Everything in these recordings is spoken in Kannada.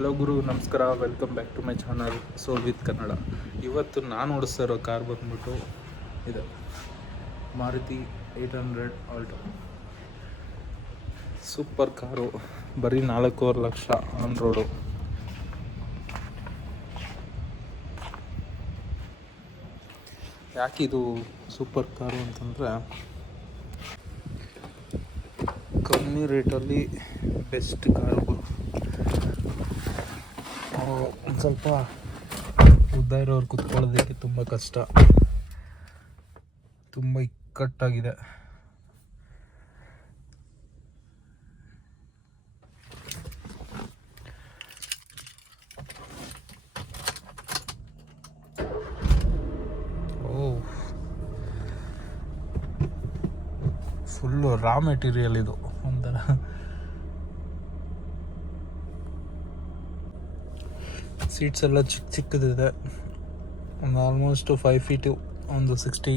ಹಲೋ ಗುರು, ನಮಸ್ಕಾರ. Welcome back to my channel soul with Kannada. ಇವತ್ತು ನಾನು ಓಡಿಸ್ತಾ ಇರೋ ಕಾರ್ ಬಂದ್ಬಿಟ್ಟು ಇದು ಮಾರುತಿ 800 ಆಲ್ಟೋ. ಸೂಪರ್ ಕಾರು, ಬರೀ 4.5 ಲಕ್ಷ ಆನ್ ರೋಡು. ಯಾಕಿದು ಸೂಪರ್ ಕಾರು ಅಂತಂದರೆ, ಕಮ್ಮಿ ರೇಟಲ್ಲಿ ಬೆಸ್ಟ್ ಕಾರು. ಒಂದು ಸ್ವಲ್ಪ ಉದ್ದ ಇರೋರು ಕುತ್ಕೊಳ್ಳೋದಕ್ಕೆ ತುಂಬ ಕಷ್ಟ, ತುಂಬ ಇಕ್ಕಟ್ಟಾಗಿದೆ. ಫುಲ್ಲು ರಾ ಮೆಟೀರಿಯಲ್ ಇದು. ಒಂಥರ ಸೀಟ್ಸ್ ಎಲ್ಲ ಚಿಕ್ಕದಿದೆ. ಒಂದು ಆಲ್ಮೋಸ್ಟ್ 5 ಫೀಟು, ಒಂದು 60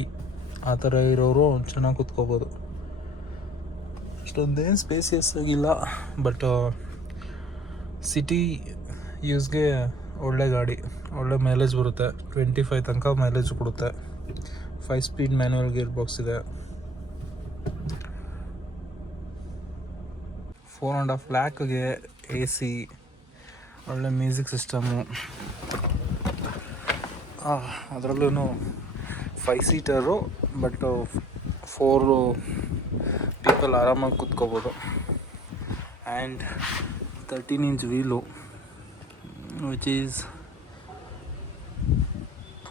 ಆ ಥರ ಇರೋರು ಚೆನ್ನಾಗಿ ಕೂತ್ಕೋಬೋದು. ಅಷ್ಟೊಂದೇನು ಸ್ಪೇಸಿಯಸ್ ಆಗಿಲ್ಲ, ಬಟ್ ಸಿಟಿ ಯೂಸ್ಗೆ ಒಳ್ಳೆ ಗಾಡಿ. ಒಳ್ಳೆ ಮೈಲೇಜ್ ಬರುತ್ತೆ, 25 ತನಕ ಮೈಲೇಜ್ ಕೊಡುತ್ತೆ. 5 ಸ್ಪೀಡ್ ಮ್ಯಾನ್ಯುವಲ್ ಗೇರ್ ಬಾಕ್ಸ್ ಇದೆ. 4.5 ಲ್ಯಾಕ್ಗೆ AC, ಒಳ್ಳೆ ಮ್ಯೂಸಿಕ್ ಸಿಸ್ಟಮು. ಅದರಲ್ಲೂ 5 ಸೀಟರು, ಬಟ್ 4 ಪೀಪಲ್ ಆರಾಮಾಗಿ ಕೂತ್ಕೋಬೋದು. And 13 inch wheel, which is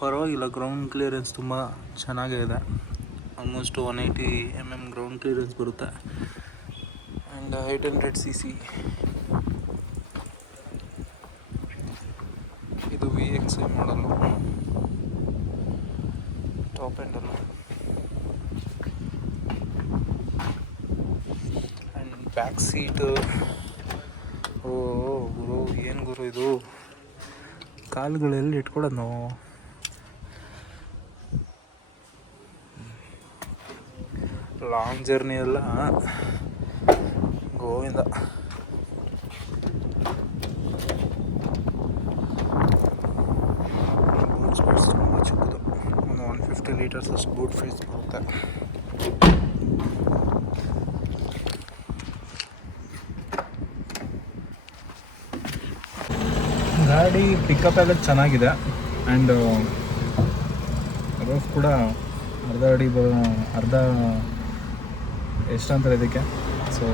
ಪರವಾಗಿಲ್ಲ. ಗ್ರೌಂಡ್ ಕ್ಲಿಯರೆನ್ಸ್ ತುಂಬ ಚೆನ್ನಾಗಿದೆ. ಆಲ್ಮೋಸ್ಟ್ 180 mm ಗ್ರೌಂಡ್ ಕ್ಲಿಯರೆನ್ಸ್ ಬರುತ್ತೆ. And 800cc. ಇದು VXI ಮಾಡಲು, ಟಾಪ್ ಎಂಡಲ್ಲ. ಆ್ಯಂಡ್ ಬ್ಯಾಕ್ ಸೀಟು, ಗುರು ಏನು ಗುರು ಇದು, ಕಾಲುಗಳೆಲ್ಲಿ ಇಟ್ಕೊಳ್ಳೋದು ನಾವು. ಲಾಂಗ್ ಜರ್ನಿ ಎಲ್ಲ ಗೋವಿಂದ. ಬೂಟ್ ಸ್ಪೇಸ್ ತುಂಬ ಚಿಕ್ಕದು, ಒಂದು 150 ಲೀಟರ್ಸ್ ಅಷ್ಟು ಬೂಟ್ ಸ್ಪೇಸ್ ಬರುತ್ತೆ. ಗಾಡಿ ಪಿಕಪ್ ಎಲ್ಲ ಚೆನ್ನಾಗಿದೆ. ಆ್ಯಂಡ್ ರೋಫ್ ಕೂಡ ಅರ್ಧ ಎಷ್ಟಂತಾರೆ ಇದಕ್ಕೆ. ಸೊ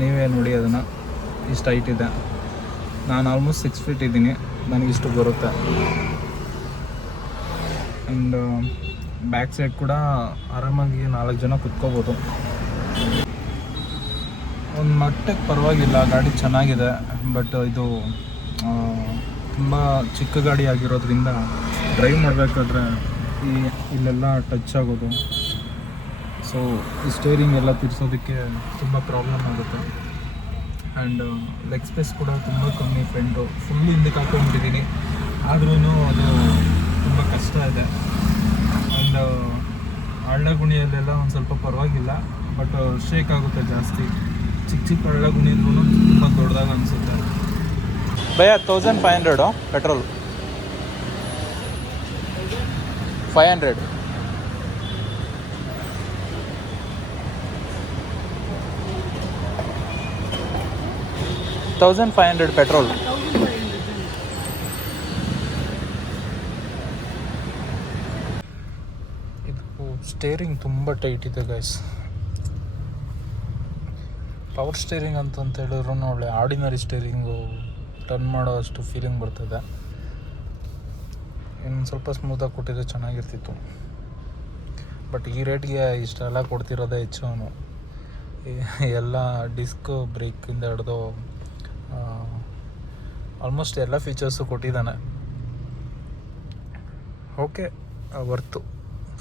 ನೀವೇ ನೋಡಿ, ಅದನ್ನು ಇಷ್ಟು ಹೈಟ್ ಇದೆ. ನಾನು ಆಲ್ಮೋಸ್ಟ್ 6 ಫೀಟ್ ಇದ್ದೀನಿ, ನನಗಿಷ್ಟು ಬರುತ್ತೆ. ಆ್ಯಂಡ್ ಬ್ಯಾಕ್ ಸೈಡ್ ಕೂಡ ಆರಾಮಾಗಿ 4 ಜನ ಕುತ್ಕೋಬೋದು. ಒಂದು ಮಟ್ಟಕ್ಕೆ ಪರವಾಗಿಲ್ಲ, ಗಾಡಿ ಚೆನ್ನಾಗಿದೆ. ಬಟ್ ಇದು ತುಂಬ ಚಿಕ್ಕ ಗಾಡಿ ಆಗಿರೋದ್ರಿಂದ ಡ್ರೈವ್ ಮಾಡಬೇಕಾದ್ರೆ ಇಲ್ಲೆಲ್ಲ ಟಚ್ ಆಗೋದು. ಸೊ ಈ ಸ್ಟೇರಿಂಗ್ ಎಲ್ಲ ತಿರ್ಸೋದಕ್ಕೆ ತುಂಬ ಪ್ರಾಬ್ಲಮ್ ಆಗುತ್ತೆ. ಆ್ಯಂಡ್ ಲೆಗ್ ಸ್ಪೇಸ್ ಕೂಡ ತುಂಬ ಕಮ್ಮಿ. ಫ್ರಂಟು ಫುಲ್ಲು ಹಿಂದಕ್ಕೆ ಹಾಕೊಂಡ್ಬಿಟ್ಟಿದ್ದೀನಿ, ಆದ್ರೂ ಅದು ತುಂಬ ಕಷ್ಟ ಇದೆ. ಆ್ಯಂಡ್ ಹಳ್ಳ ಗುಣಿಯಲ್ಲೆಲ್ಲ ಒಂದು ಸ್ವಲ್ಪ ಪರವಾಗಿಲ್ಲ, ಬಟ್ ಶೇಕ್ ಆಗುತ್ತೆ ಜಾಸ್ತಿ. ಚಿಕ್ಕ ಹಳ್ಳ ಗುಣಿದ್ರೂ ತುಂಬ ದೊಡ್ಡದಾಗಿ ಅನಿಸುತ್ತೆ. ಭಯ 1500 ಪೆಟ್ರೋಲ್, 500. $1,500 ಪೆಟ್ರೋಲ್. ಇದು ಸ್ಟೇರಿಂಗ್ ತುಂಬ ಟೈಟ್ ಇದೆ ಗೈಸ್. ಪವರ್ ಸ್ಟೇರಿಂಗ್ ಅಂತ ಹೇಳಿದ್ರು ಒಳ್ಳೆ ಆರ್ಡಿನರಿ ಸ್ಟೇರಿಂಗು ಟರ್ನ್ ಮಾಡೋ ಅಷ್ಟು ಫೀಲಿಂಗ್ ಬರ್ತದೆ. ಇನ್ನು ಸ್ವಲ್ಪ ಸ್ಮೂತಾಗಿ ಕೊಟ್ಟಿದ್ರೆ ಚೆನ್ನಾಗಿರ್ತಿತ್ತು. ಬಟ್ ಈ ರೇಟ್ಗೆ ಇಷ್ಟೆಲ್ಲ ಕೊಡ್ತಿರೋದೇ ಹೆಚ್ಚು. ಅವನು ಎಲ್ಲ ಡಿಸ್ಕ್ ಬ್ರೇಕಿಂದ ಹಿಡ್ದು ಆಲ್ಮೋಸ್ಟ್ ಎಲ್ಲ ಫೀಚರ್ಸು ಕೊಟ್ಟಿದ್ದಾನೆ. Okay, worth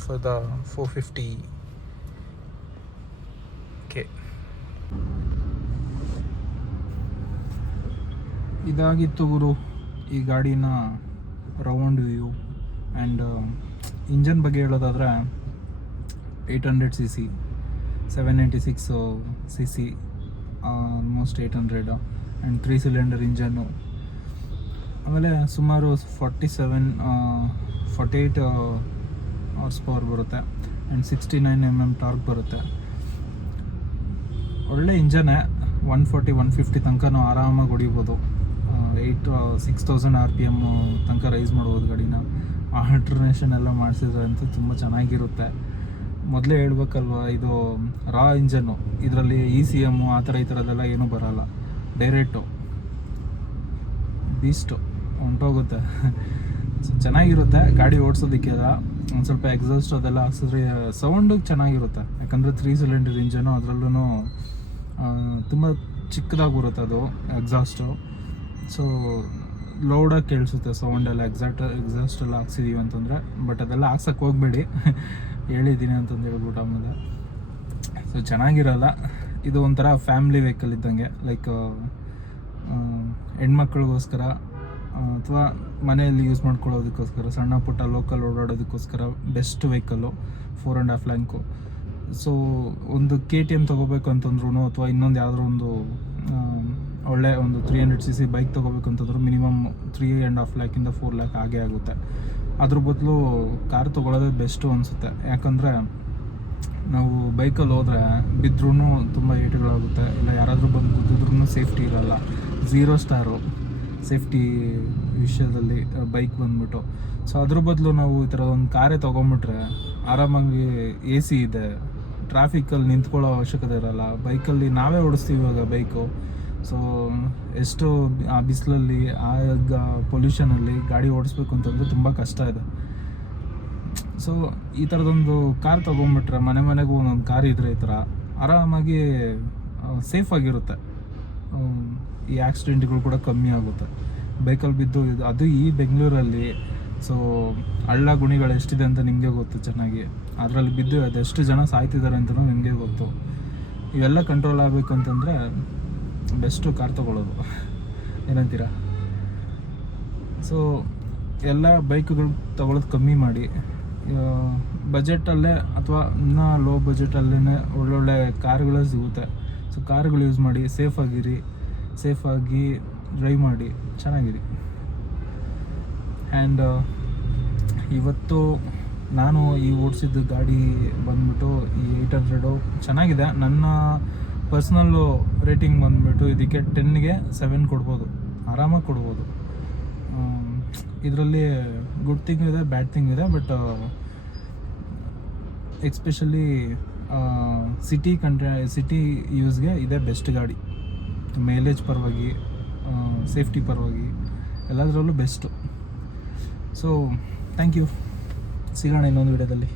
for the 450K. ಇದಾಗಿತ್ತು ಗುರು ಈ ಗಾಡಿನ ರೌಂಡ್ ವ್ಯೂ. ಆ್ಯಂಡ್ ಇಂಜನ್ ಬಗ್ಗೆ ಹೇಳೋದಾದರೆ 800cc, 796cc, almost 800. And 3 cylinder engine, ಆಮೇಲೆ ಸುಮಾರು 48 ಹಾರ್ಸ್ ಪವರ್ ಬರುತ್ತೆ ಆ್ಯಂಡ್ 69 mm ಟಾರ್ಕ್ ಬರುತ್ತೆ. ಒಳ್ಳೆ ಇಂಜನೇ. 140-150 ತನಕ ಆರಾಮಾಗಿ ಹೊಡಿಬೋದು. 6,000 RPM ತನಕ ರೈಸ್ ಮಾಡ್ಬೋದು ಗಾಡಿನ. ಆಲ್ಟ್ರನೇಷನ್ ಎಲ್ಲ ಮಾಡಿಸಿದ್ರೆ ಅಂತೂ ತುಂಬ ಚೆನ್ನಾಗಿರುತ್ತೆ. ಮೊದಲೇ ಹೇಳ್ಬೇಕಲ್ವ, ಇದು ರಾ ಇಂಜನ್ನು, ಇದರಲ್ಲಿ ECM ಆ ಥರ ಈ ಥರದ್ದೆಲ್ಲ ಏನೂ ಬರೋಲ್ಲ. ಡೈರೆಕ್ಟು ಬೀಸ್ಟು ಹೊಂಟೋಗುತ್ತೆ. ಚೆನ್ನಾಗಿರುತ್ತೆ ಗಾಡಿ ಓಡಿಸೋದಕ್ಕೆಲ್ಲ. ಒಂದು ಸ್ವಲ್ಪ ಎಕ್ಸಾಸ್ಟ್ ಅದೆಲ್ಲ ಹಾಕ್ಸಿದ್ರೆ ಸೌಂಡು ಚೆನ್ನಾಗಿರುತ್ತೆ. ಯಾಕಂದರೆ 3 ಸಿಲಿಂಡರ್ ಇಂಜನು, ಅದರಲ್ಲೂ ತುಂಬ ಚಿಕ್ಕದಾಗಿ ಬರುತ್ತೆ ಅದು ಎಕ್ಸಾಸ್ಟು. ಸೊ ಲೌಡಾಗಿ ಕೇಳಿಸುತ್ತೆ ಸೌಂಡೆಲ್ಲ. ಎಕ್ಸಾಸ್ಟ್ ಎಲ್ಲ ಹಾಕ್ಸಿದೀವಿ ಅಂತಂದರೆ. ಬಟ್ ಅದೆಲ್ಲ ಹಾಕ್ಸೋಕ್ಕೆ ಹೋಗಬೇಡಿ, ಹೇಳಿದ್ದೀನಿ ಅಂತಂದು ಹೇಳ್ಬಿಟ್ಟು ಆಮೇಲೆ. ಸೊ ಚೆನ್ನಾಗಿರಲ್ಲ. ಇದು ಒಂಥರ ಫ್ಯಾಮ್ಲಿ ವೆಹಿಕಲ್ ಇದ್ದಂಗೆ. ಲೈಕ್ ಹೆಣ್ಮಕ್ಳಿಗೋಸ್ಕರ ಅಥವಾ ಮನೆಯಲ್ಲಿ ಯೂಸ್ ಮಾಡ್ಕೊಳ್ಳೋದಕ್ಕೋಸ್ಕರ, ಸಣ್ಣ ಪುಟ್ಟ ಲೋಕಲ್ ಓಡಾಡೋದಕ್ಕೋಸ್ಕರ ಬೆಸ್ಟ್ ವೆಹಿಕಲ್ಲು. 4.5 ಲ್ಯಾಕು. ಸೊ ಒಂದು KTM ತೊಗೋಬೇಕು ಅಂತಂದ್ರೂ, ಅಥವಾ ಇನ್ನೊಂದು ಯಾವುದೋ ಒಂದು ಒಳ್ಳೆ ಒಂದು 300cc ಬೈಕ್ ತೊಗೋಬೇಕು ಅಂತಂದ್ರೂ ಮಿನಿಮಮ್ 3.5 ಲ್ಯಾಕಿಂದ 4 ಲ್ಯಾಕ್ ಆಗೇ ಆಗುತ್ತೆ. ಅದ್ರ ಬದಲು ಕಾರ್ ತೊಗೊಳ್ಳೋದೇ ಬೆಸ್ಟು ಅನಿಸುತ್ತೆ. ಯಾಕಂದರೆ ನಾವು ಬೈಕಲ್ಲಿ ಹೋದರೆ ಬಿದ್ರೂ ತುಂಬ ಏಟುಗಳಾಗುತ್ತೆ, ಇಲ್ಲ ಯಾರಾದರೂ ಬಂದು ಗುದ್ದಿದ್ರೂ ಸೇಫ್ಟಿ ಇರಲ್ಲ. 0 ಸ್ಟಾರು ಸೇಫ್ಟಿ ವಿಷಯದಲ್ಲಿ ಬೈಕ್ ಬಂದ್ಬಿಟ್ಟು. ಸೊ ಅದ್ರ ಬದಲು ನಾವು ಈ ಥರ ಒಂದು ಕಾರೇ ತೊಗೊಂಬಿಟ್ರೆ ಆರಾಮಾಗಿ AC ಇದೆ, ಟ್ರಾಫಿಕಲ್ಲಿ ನಿಂತ್ಕೊಳ್ಳೋ ಅವಶ್ಯಕತೆ ಇರಲ್ಲ. ಬೈಕಲ್ಲಿ ನಾವೇ ಓಡಿಸ್ತೀವಿ ಇವಾಗ ಬೈಕು. ಸೊ ಎಷ್ಟು ಆ ಬಿಸಿಲಲ್ಲಿ, ಆಗ ಪೊಲ್ಯೂಷನಲ್ಲಿ ಗಾಡಿ ಓಡಿಸ್ಬೇಕು ಅಂತಂದರೆ ತುಂಬ ಕಷ್ಟ ಇದೆ. ಸೊ ಈ ಥರದೊಂದು ಕಾರ್ ತೊಗೊಂಬಿಟ್ರೆ, ಮನೆಗೂ ಒಂದೊಂದು ಕಾರ್ ಇದ್ದರೆ ಈ ಥರ ಆರಾಮಾಗಿ ಸೇಫಾಗಿರುತ್ತೆ. ಈ ಆಕ್ಸಿಡೆಂಟ್ಗಳು ಕೂಡ ಕಮ್ಮಿ ಆಗುತ್ತೆ ಬೈಕಲ್ಲಿ ಬಿದ್ದು. ಅದು ಈ ಬೆಂಗಳೂರಲ್ಲಿ. ಸೊ ಹಳ್ಳ ಗುಣಿಗಳು ಎಷ್ಟಿದೆ ಅಂತ ನಿಮಗೆ ಗೊತ್ತು ಚೆನ್ನಾಗಿ. ಅದರಲ್ಲಿ ಬಿದ್ದು ಅದೆಷ್ಟು ಜನ ಸಾಯ್ತಿದ್ದಾರೆ ಅಂತಲೂ ನಿಮಗೆ ಗೊತ್ತು. ಇವೆಲ್ಲ ಕಂಟ್ರೋಲ್ ಆಗಬೇಕು ಅಂತಂದರೆ ಬೆಸ್ಟು ಕಾರ್ ತೊಗೊಳ್ಳೋದು. ಏನಂತೀರಾ? ಸೊ ಎಲ್ಲ ಬೈಕ್ಗಳು ತೊಗೊಳ್ಳೋದು ಕಮ್ಮಿ ಮಾಡಿ, ಬಜೆಟಲ್ಲೇ ಅಥವಾ ಇನ್ನೂ ಲೋ ಬಜೆಟಲ್ಲೇ ಒಳ್ಳೊಳ್ಳೆ ಕಾರುಗಳೇ ಸಿಗುತ್ತೆ. ಸೊ ಕಾರುಗಳು ಯೂಸ್ ಮಾಡಿ, ಸೇಫಾಗಿ ಡ್ರೈವ್ ಮಾಡಿ, ಚೆನ್ನಾಗಿರಿ. ಆ್ಯಂಡ್ ಇವತ್ತು ನಾನು ಈ ಓಡಿಸಿದ್ದು ಗಾಡಿ ಬಂದ್ಬಿಟ್ಟು ಈ 800 ಚೆನ್ನಾಗಿದೆ. ನನ್ನ ಪರ್ಸ್ನಲ್ಲು ರೇಟಿಂಗ್ ಬಂದ್ಬಿಟ್ಟು ಇದಕ್ಕೆ 10ಗೆ 7 ಕೊಡ್ಬೋದು, ಆರಾಮಾಗಿ ಕೊಡ್ಬೋದು. ಇದರಲ್ಲಿ ಗುಡ್ ಥಿಂಗ್ ಇದೆ, ಬ್ಯಾಡ್ ಥಿಂಗ್ ಇದೆ. ಬಟ್ ಎಕ್ಸ್ಪೆಷಲಿ ಸಿಟಿ ಯೂಸ್ಗೆ ಇದೇ ಬೆಸ್ಟ್ ಗಾಡಿ. ಮೈಲೇಜ್ ಪರವಾಗಿ, ಸೇಫ್ಟಿ ಪರವಾಗಿ ಎಲ್ಲದರಲ್ಲೂ ಬೆಸ್ಟು. So thank you. ಸಿಗೋಣ ಇನ್ನೊಂದು ವಿಡಿಯೋದಲ್ಲಿ.